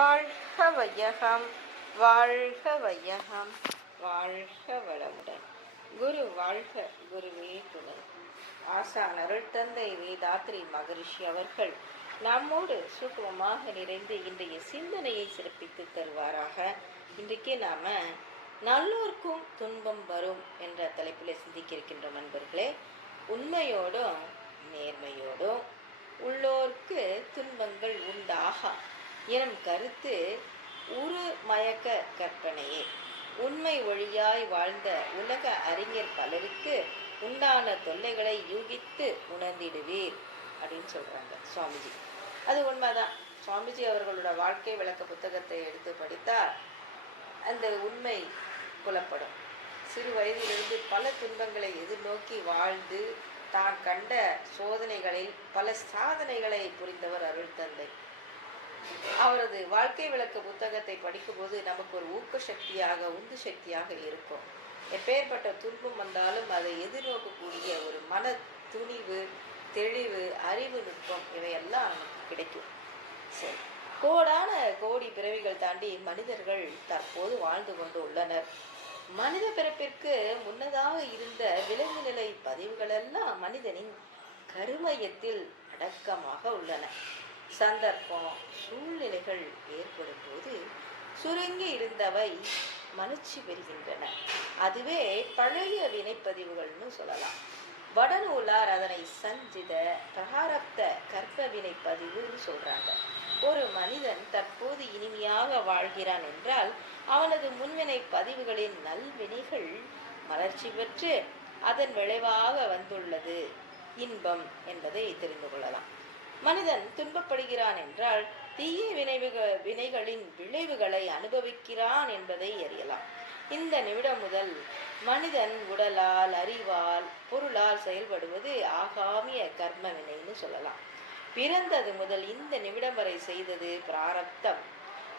வாழ்க வையகம், வாழ்க வையகம், வாழ்க வளமுடன். குரு வாழ்க, குருவே துணை. ஆசான் அருள் தந்தை வேதாத்ரி மகரிஷி அவர்கள் நம்மோடு சூக்குமமாக நிறைந்து இன்றைய சிந்தனையை சிறப்பித்து தருவாராக. இன்றைக்கு நாம நல்லோர்க்கும் துன்பம் வரும் என்ற தலைப்பில் சிந்திக்க இருக்கின்ற நண்பர்களே. உண்மையோடும் நேர்மையோடும் உள்ளோர்க்கு துன்பங்கள் உண்டாகா எனும் கருத்து உரு மயக்க கற்பனையே. உண்மை வழியாய் வாழ்ந்த உலக அறிஞர் பலருக்கு உண்டான தொல்லைகளை யூகித்து உணர்ந்திடுவீர் அப்படின்னு சொல்றாங்க சுவாமிஜி. அது உண்மைதான். சுவாமிஜி அவர்களோட வாழ்க்கை விளக்க புத்தகத்தை எடுத்து படித்தால் அந்த உண்மை புலப்படும். சிறு வயதிலிருந்து பல துன்பங்களை எதிர்நோக்கி வாழ்ந்து தான் கண்ட சோதனைகளில் பல சாதனைகளை புரிந்தவர் அருள் தந்தை. அவரது வாழ்க்கை விளக்க புத்தகத்தை படிக்கும்போது நமக்கு ஒரு ஊக்க சக்தியாக, உந்து சக்தியாக இருக்கும். எப்பேற்பட்ட துன்பம் வந்தாலும் அதை எதிர்நோக்கக்கூடிய ஒரு மன துணிவு, தெளிவு, அறிவு நுட்பம் இவையெல்லாம் நமக்கு கிடைக்கும். சரி, கோடான கோடி பிறவிகள் தாண்டி மனிதர்கள் தற்போது வாழ்ந்து கொண்டு உள்ளனர். மனித பிறப்பிற்கு முன்னதாக இருந்த விலங்கு நிலை பதிவுகள் எல்லாம் மனிதனின் கருமையத்தில் அடக்கமாக உள்ளன. சந்தர்ப்பம், சூழ்நிலைகள் ஏற்படும் போது சுருங்கி இருந்தவை மனுச்சி பெறுகின்றன. அதுவே பழைய வினைப்பதிவுகள்னு சொல்லலாம். வடநூலார் அதனை சஞ்சித பிராரப்த கர்ப்ப வினைப்பதிவுன்னு சொல்றாங்க. ஒரு மனிதன் தற்போது இனிமையாக வாழ்கிறான் என்றால் அவனது முன்வினை பதிவுகளின் நல்வினைகள் மலர்ச்சி பெற்று அதன் விளைவாக வந்துள்ளது இன்பம் என்பதை தெரிந்து கொள்ளலாம். மனிதன் துன்பப்படுகிறான் என்றால் தீய வினைகளின் விளைவுகளை அனுபவிக்கிறான் என்பதை அறியலாம். இந்த நிமிடம் முதல் மனிதன் உடலால், அறிவால், பொருளால் செயல்படுவது ஆகாமிய கர்ம வினைன்னு சொல்லலாம். பிறந்தது முதல் இந்த நிமிடம் வரை செய்தது பிராரப்தம்.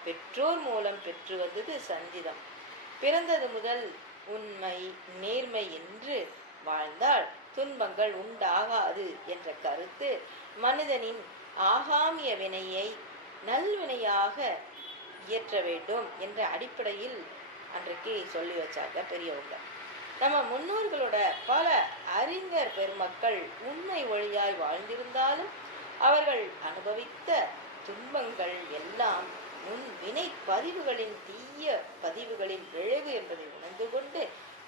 பெற்றோர் மூலம் பெற்று வந்தது சஞ்சிதம். பிறந்தது முதல் உண்மை, நேர்மை என்று வாழ்ந்தால் துன்பங்கள் உண்டாகாது என்ற கருத்து மனிதனின் ஆகாமிய வினையை நல்வினையாக இயற்ற வேண்டும் என்ற அடிப்படையில் அன்றைக்கு சொல்லி வச்சாங்க பெரியவங்க. நம்ம முன்னோர்களோட பல அறிஞர் பெருமக்கள் உண்மை வழியாய் வாழ்ந்திருந்தாலும் அவர்கள் அனுபவித்த துன்பங்கள் எல்லாம் முன் வினை பதிவுகளின் தீய பதிவுகளின் விளைவு என்பதை உணர்ந்து கொண்டு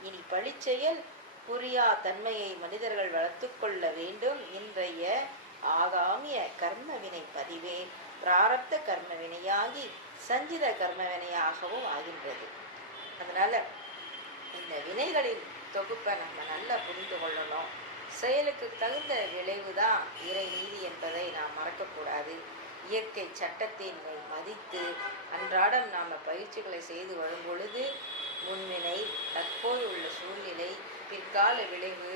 இனி பழிச்செயல் புரியா தன்மையை மனிதர்கள் வளர்த்து கொள்ள வேண்டும். இன்றைய ஆகாமிய கர்ம வினை பதிவே பிராரப்த கர்ம வினையாகி சஞ்சித கர்ம வினையாகவும் ஆகின்றது. அதனால இந்த வினைகளின் தொகுப்பை நம்ம நல்லா புரிந்து கொள்ளணும். செயலுக்கு தகுந்த விளைவுதான் இறை நீதி என்பதை நாம் மறக்கக்கூடாது. இயற்கை சட்டத்தின் மதித்து அன்றாடம் நாம் பயிற்சிகளை செய்து வரும் பொழுது முன்வினை, தற்போது உள்ள சூழ்நிலை, பிற்கால விளைவு,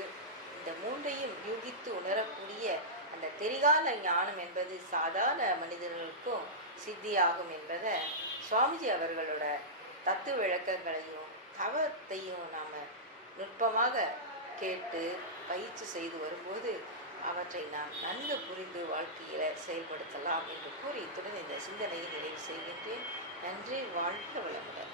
இந்த மூன்றையும் யூகித்து உணரக்கூடிய அந்த தெரிகால ஞானம் என்பது சாதாரண மனிதர்களுக்கும் சித்தியாகும் என்பதை சுவாமிஜி அவர்களோட தத்துவ விளக்கங்களையும் தவத்தையும் நாம் நுட்பமாக கேட்டு பயிற்சி செய்து வரும்போது அவற்றை நாம் நன்கு புரிந்து வாழ்க்கையில செயல்படுத்தலாம் என்று கூறி இத்துடன் இந்த சிந்தனையை நிறைவு செய்கின்றேன். நன்றி. வாழ்க வளமுடன்.